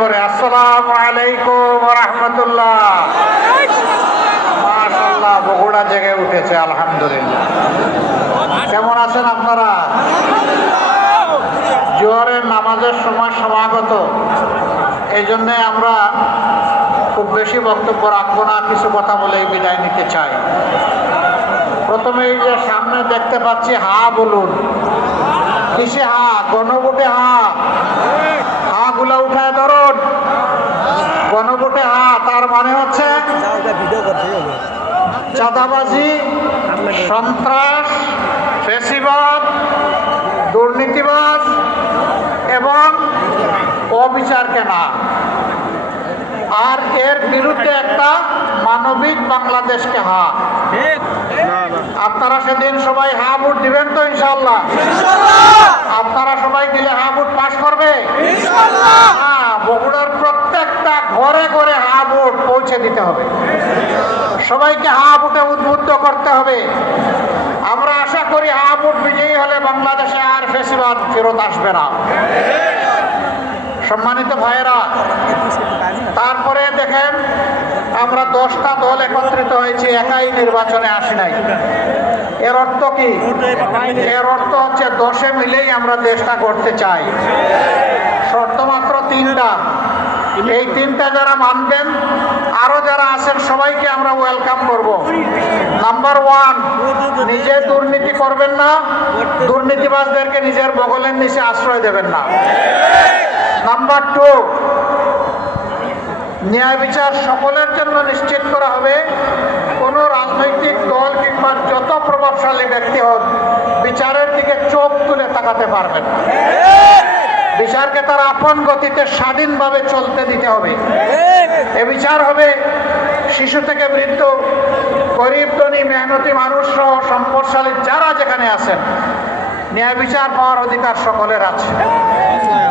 করে। আসসালামু আলাইকুম রহমতুল্লাহ। মাশাল্লাহ বগুড়া জেগে উঠেছে, আলহামদুলিল্লাহ। কেমন আছেন আপনারা? জোয়ারের নামাজের সময় সমাগত। এই জন্যে আমরা খুব বেশি বক্তব্য রাখব না, কিছু কথা বলেই বিদায় নিতে চাই। প্রথমে যে সামনে দেখতে পাচ্ছি, হা বলুন। কিসে হা? গণভোটে হা গুলা উঠায় ধরুন গণভোটে হা তার মানে হচ্ছে চাঁদাবাজি, সন্ত্রাস, ফেসিবাদ দুর্নীতিবাদ এবং অবিচারকে না আর এর বিরুদ্ধে একটা মানবিক বাংলাদেশকে হা আপনারা সেদিন সবাই হা ভোট দিবেন তো ইনশাল্লাহ আপনারা সবাই দিলে হা ভোট পাশ করবে? হ্যাঁ বগুড়ার প্রত্যেকটা ঘরে ঘরে হা ভোট পৌঁছে দিতে হবে। সবাইকে হা ভোটে উদ্বুদ্ধ করতে হবে। আমরা আশা করি হা ভোট বিজয়ী হলে বাংলাদেশে আর ফেসিবাদ ফেরত আসবে না। সম্মানিত ভাইয়েরা, তারপরে দেখেন, আমরা দশটা দল একত্রিত হয়েছি, একাই নির্বাচনে আসি নাই। এর অর্থ কি? এর অর্থ হচ্ছে দশে মিলেই আমরা দেশটা করতে চাই। শর্ত মাত্র তিনটা। এই তিনটা যারা মানবেন, আরও যারা আছেন, সবাইকে আমরা ওয়েলকাম করব। নাম্বার ওয়ান নিজে দুর্নীতি করবেন না, দুর্নীতিবাজদেরকে নিজের বগলের নিচে আশ্রয় দেবেন না। নাম্বার টু ন্যায় বিচার সকলের জন্য নিশ্চিত করা হবে। কোনো রাজনৈতিক দল কিংবা যত প্রভাবশালী ব্যক্তি হোক, বিচারের দিকে চোখ তুলে তাকাতে পারবেন। না। বিচারকে তার আপন গতিতে স্বাধীনভাবে চলতে দিতে হবে। এ বিচার হবে শিশু থেকে বৃদ্ধ, গরিব, ধনী, মেহনতি মানুষ সহ সম্পদশালী যারা যেখানে আছেন। ন্যায় বিচার পাওয়ার অধিকার সকলের আছে।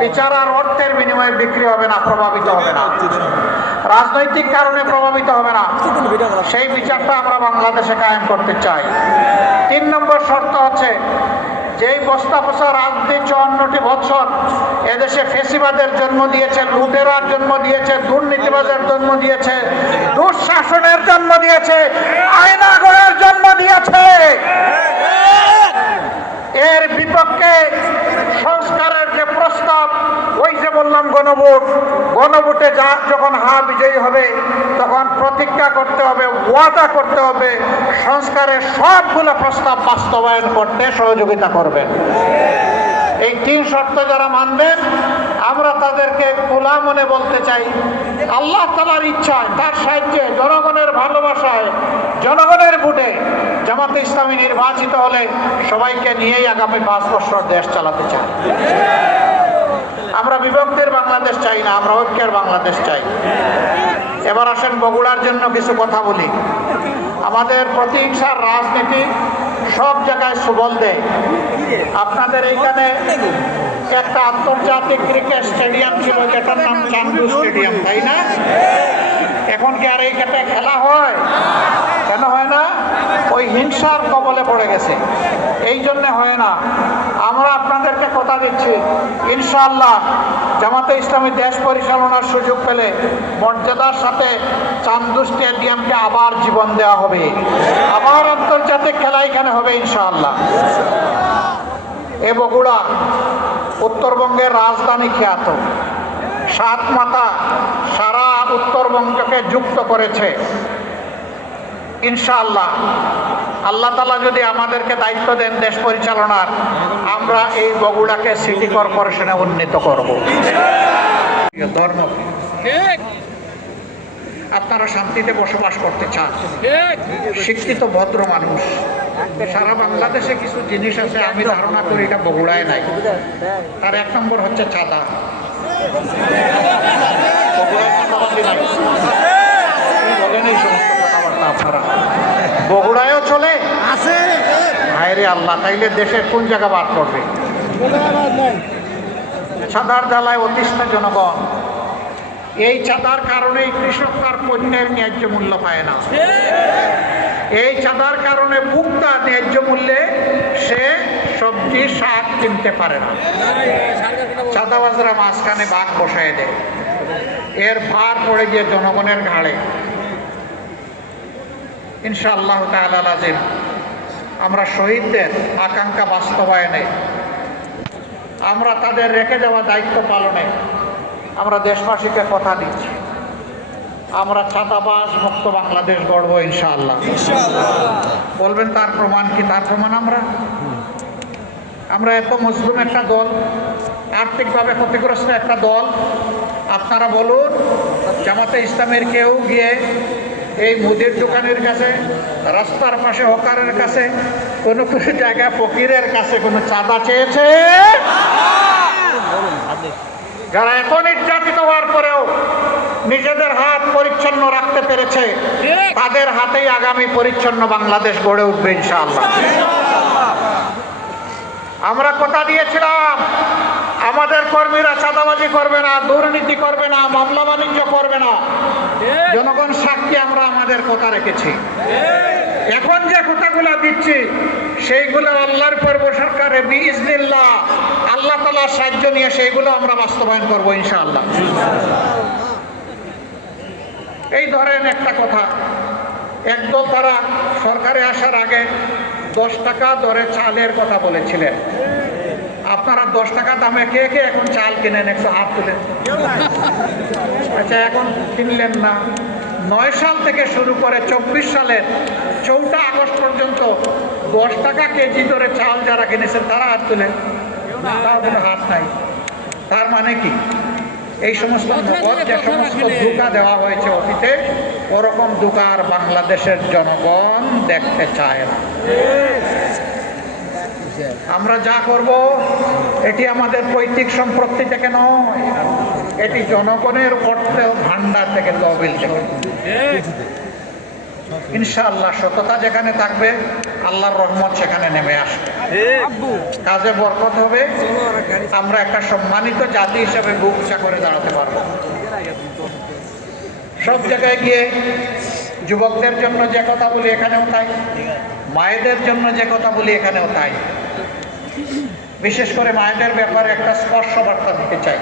বিচার আর অর্থের বিনিময়ে বিক্রি হবে না, প্রভাবিত হবে না। রাজনৈতিক কারণে প্রভাবিত হবে না। সেই বিচারটা আমরা বাংলাদেশে কায়েম করতে চাই। তিন নম্বর শর্ত হচ্ছে যেই বস্তা বসা রাজনীতি চুয়ান্নটি বছর এদেশে ফেসিবাদের জন্ম দিয়েছে, লুটেরার জন্ম দিয়েছে দুর্নীতিবাদের জন্ম দিয়েছে, দুঃশাসনের জন্ম দিয়েছে, আয়নাগরের জন্ম দিয়েছে। এর বিপক্ষে সংস্কারের যে প্রস্তাব, ওই যে বললাম গণভোট গণভোটে যা যখন হা বিজয়ী হবে, তখন প্রতিজ্ঞা করতে হবে, ওয়াদা করতে হবে সংস্কারের সবগুলো প্রস্তাব বাস্তবায়ন করতে সহযোগিতা করবে। এই তিন শর্ত যারা মানবেন, আমরা তাদেরকে খোলা মনে বলতে চাই। আল্লাহ তালার ইচ্ছায়, তার সাহায্যে, জনগণের ভালোবাসায়, জনগণের ভোটে জামাতে ইসলামী নির্বাচিত হলে সবাইকে নিয়েই আগামী পাঁচ বছর দেশ চালাতে চাই। আমরা বিভক্তির বাংলাদেশ চাই না, আমরা ঐক্যের বাংলাদেশ চাই। এবার আসেন বগুড়ার জন্য কিছু কথা বলি। আমাদের প্রতিহিংসার রাজনীতি সব জায়গায় সুবল দেয়। আপনাদের এইখানে একটা আন্তর্জাতিক ক্রিকেট স্টেডিয়াম ছিল, যেটার নাম চান্দু স্টেডিয়াম, তাই না? এখন কি আর এই এইখানে খেলা হয়? কেন হয় না? ওই হিংসার কবলে পড়ে গেছে। এই জন্য হয় না। আমরা আপনাদেরকে কথা দিচ্ছি, ইনশাআল্লাহ জামাতে ইসলামী দেশ পরিচালনার সুযোগ পেলে মর্যাদার সাথে চান্দু স্টেডিয়ামকে আবার জীবন দেওয়া হবে। আবার আন্তর্জাতিক খেলা এখানে হবে ইনশাআল্লাহ। এ বগুড়া উত্তরবঙ্গের রাজধানী খ্যাত। সাত মাতা সারা উত্তরবঙ্গকে যুক্ত করেছে। ইনশাআল্লাহ। আল্লাহ তালা যদি আমাদেরকে দায়িত্ব দেন দেশ পরিচালনার আমরা এই বগুড়াকে সিটি কর্পোরেশনে উন্নীত করব। ধর্ম আপনারা শান্তিতে বসবাস করতে চান। শিক্ষিত ভদ্র মানুষ। সারা বাংলাদেশে কিছু জিনিস আছে আমি ধারণা করি এটা বগুড়ায় নাই। তার এক নম্বর হচ্ছে চাঁদা। বগুড়ায় নাই। বলেন এই সমস্ত বগুড়ায়ও চলে? আছে। হায়রে আল্লাহ তাইলে দেশের কোন জায়গা বাদ করবে? চাঁদার জ্বালায় অতিষ্ঠ জনগণ। এই চাঁদার কারণেই কৃষক তার পণ্যের ন্যায্য মূল্য পায় না। এই চাঁদার কারণে ভোক্তা ন্যায্য মূল্যে সে সবজি শাক কিনতে পারে না। চাঁদাবাজরা মাঝখানে বাঘ বসায় দেয়। এর ভার পড়ে গিয়ে জনগণের ঘাড়ে। ইনশাআল্লাহ লাজিম আমরা শহীদদের আকাঙ্ক্ষা বাস্তবায়নে আমরা তাদের রেখে যাওয়া দায়িত্ব পালনে আমরা দেশবাসীকে কথা দিচ্ছি। আমরা ছাতাবাস মুক্ত বাংলাদেশ গড়ব ইনশাআল্লাহ। বলবেন তার প্রমাণ কি? তার প্রমাণ আমরা? আমরা এত মজলুম একটা দল আর্থিকভাবে ক্ষতিগ্রস্ত একটা দল। আপনারা বলুন জামাতে ইসলামের কেউ গিয়ে এই মুদির দোকানের কাছে, রাস্তার পাশে হকারের কাছে, কোনো কোনো জায়গায় ফকিরের কাছে কোনো চাঁদা চেয়েছে? যারা এত নির্যাতিত হওয়ার পরেও নিজেদের হাত পরিচ্ছন্ন রাখতে পেরেছে, তাদের হাতেই আগামী পরিচ্ছন্ন বাংলাদেশ গড়ে উঠবে ইনশাআল্লাহ। আমরা কথা দিয়েছিলাম, আমাদের কর্মীরা চাঁদাবাজি করবে না, দুর্নীতি করবে না, মামলা বাণিজ্য করবে না। জনগণ সাক্ষী আমরা আমাদের কথা রেখেছি। এখন যে কথাগুলো দিচ্ছি সেইগুলো আল্লাহর পর্ব সরকারে বিজনিল্লাহ আল্লাহ তালার সাহায্য নিয়ে সেইগুলো আমরা বাস্তবায়ন করব ইনশাআল্লাহ। এই ধরেন একটা কথা একদল তারা সরকারে আসার আগে দশ টাকা দরে চালের কথা বলেছিলেন। আপনারা দশ টাকা দামে কে কে এখন চাল কিনেন? একটু হাত তুলেন। আচ্ছা এখন কিনলেন না। নয় সাল থেকে শুরু করে চব্বিশ সালের চৌঠা আগস্ট পর্যন্ত দশ টাকা কেজি ধরে চাল যারা কিনেছেন তারা হাত তুলেন। তাও কিন্তু হাত নাই। তার মানে কি? এই সমস্ত নগদ যে সমস্ত ধোকা দেওয়া হয়েছে অতীতে ওরকম ধোকা আর বাংলাদেশের জনগণ দেখতে চায় না। আমরা যা করব, এটি আমাদের পৈতৃক সম্পত্তি থেকে নয়, এটি জনগণের অর্থ ভান্ডার থেকে, তহবিল ইনশাআল্লাহ সততা যেখানে থাকবে, আল্লাহর রহমত সেখানে নেমে আসবে। কাজে বরকত হবে, আমরা একটা সম্মানিত জাতি হিসেবে বুক করে দাঁড়াতে পারব। সব জায়গায় গিয়ে যুবকদের জন্য যে কথা বলি এখানেও তাই, মায়েদের জন্য যে কথা বলি এখানেও তাই। বিশেষ করে মায়েদের ব্যাপারে একটা স্পর্শ বার্তা দিতে চাই।